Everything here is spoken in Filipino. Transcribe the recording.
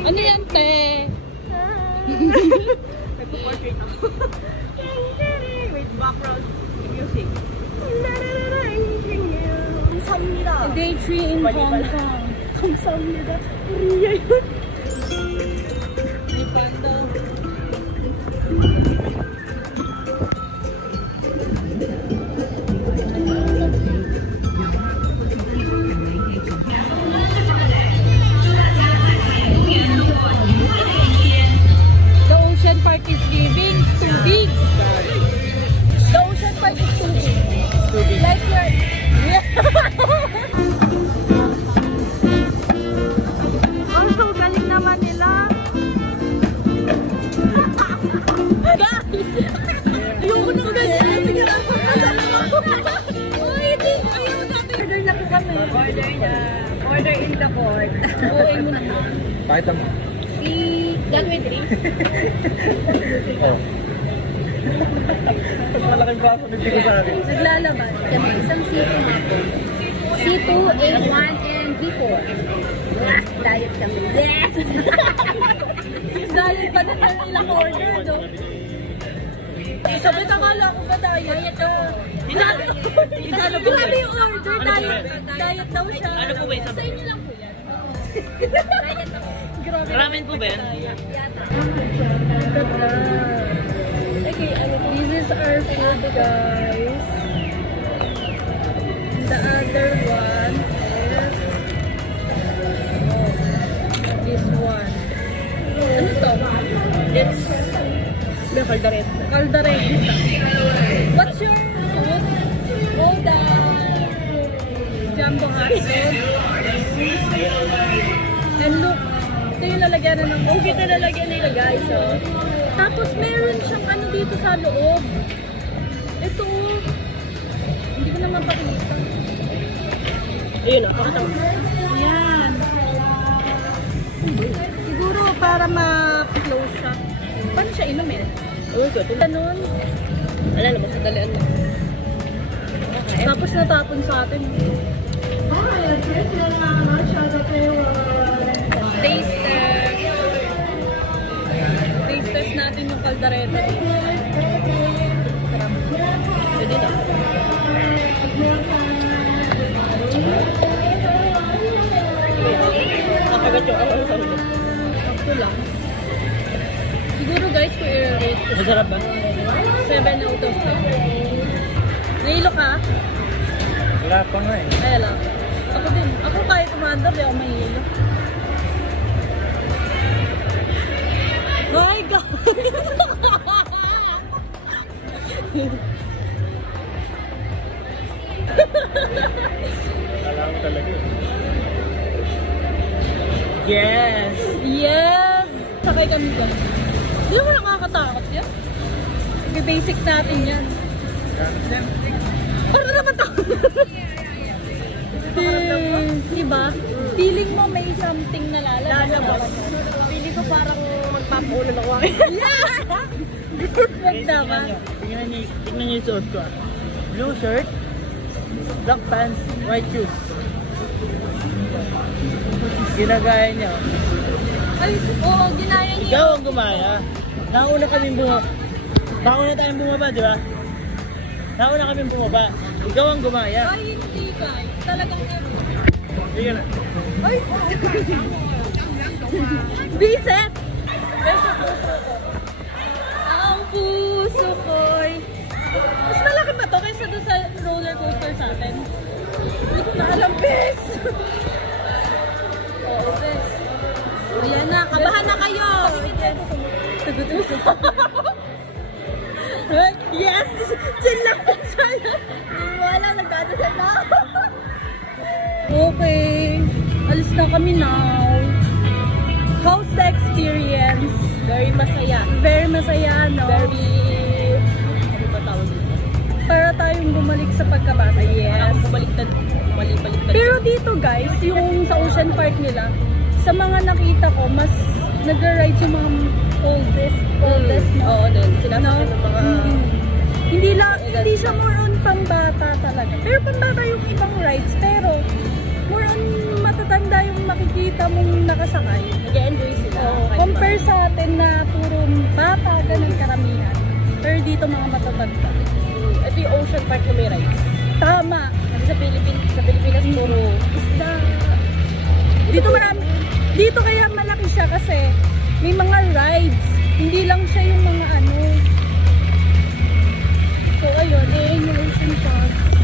Ano yan, te? Nagpo-portrait ako. With background music. 감사합니다. Day 3 in Hong Kong. 감사합니다. 우리야 yun. May panda. The ocean park is giving too big. The ocean park is too big. Too big. Like you're... Also, galing naman nila. Guys! Ayoko na ganyan. Tignan ako. Masalaw ako. Uy, hindi. Ayoko natin. Order na po kami. Order na. Order in the court. OA mo na. Pakita mo. Si John with drinks. Oh. Malaking baso nito ko sa akin. Naglalaban kami isang C2 hapon. C2, A1, and B4. Diet kami. Yes! Diet pa na nila order, no? Sabi, nakala ko ba diet ka? Grabe yung order, diet daw siya. Ano po ba yung sa inyo lang po yan? Diet ako. Grabe. Ramen po ba yan? Yata. Okay, this is our food, guys. The other one is this one. Ano to? It's Caldereta. caldereta. What's your food? Oh, the jumbo hot dog. And look, ito yung lalagyan na ng okay na lalagyan nila, guys. Oh. Tapos meron siyang ano dito sa loob. Ito, hindi ko na mapakita. Ayun o, pakita mo. Yan. Siguro para ma-close siya. Paano siya inumin? Uy, ko. Ganun. Wala naman, sadalian mo. Okay. Tapos natapon sa atin. Taste test. Taste test natin yung caldereta dito. Pwede na. Nakagat yung awal sa ulit. Sakto lang. Siguro guys, kung i-rate ko, Masarap ba? 7 out of 10. Nahilo ka? Wala pa nga eh. Ay, alam. Ako din. Ako kahit umandar, di ako mahilo. My God! Alam mo talaga eh. Yes! Yes! Sakay kami dyan. Hindi mo nakakatakot yan. Basic natin yan. Parang naman takot. Diba? Feeling mo may something na lalabas. Feeling ko parang magpapuulan ako. Yeah! Wag naman. Tingnan niyo yung suot ko ah. Blue shirt, black pants, white shoes. Ginagaya niya. Ay, oo, ginaya niya. Ikaw ang gumaya. Nauna tayong bumaba, di ba? Nauna kaming bumaba. Ikaw ang gumaya. Ay, hindi guys. Talagang Sige na. ay! Biset! Beso puso ko. Ang puso ko'y... Mas malaki ba to kaysa doon sa roller coaster sa atin? Hindi ko na alam, bes! Oo, bes. Ayan na, kabahan na kayo! Yes! Chill lang! Wala, nagdadasal na! Okay, alis na kami now. How's the experience? Very masaya. Very masaya, no? Very... Ano ba tawag dito? Para tayong bumalik sa pagkabata. Parang Yes. bumaliktad. Pero dito guys, yung sa Ocean Park nila, sa mga nakita ko, mas nag-ride yung mga oldest, no? Oo, din. Sinasabi ng mga... Hindi siya more on pambata talaga. Pero pambata yung ibang rides, pero more on matatanda yung makikita mong nakasakay. Nag-enjoy sila. Kahit Compare sa atin na puro bata, ganun karamihan. Pero dito mga matatanda. Ito yung Ocean Park na may rides. Tama. Kasi sa Pilipinas puro Isda. Dito marami. Dito kaya malaki siya kasi may mga rides. Hindi lang siya yung mga ano. So ayun, Ocean Park.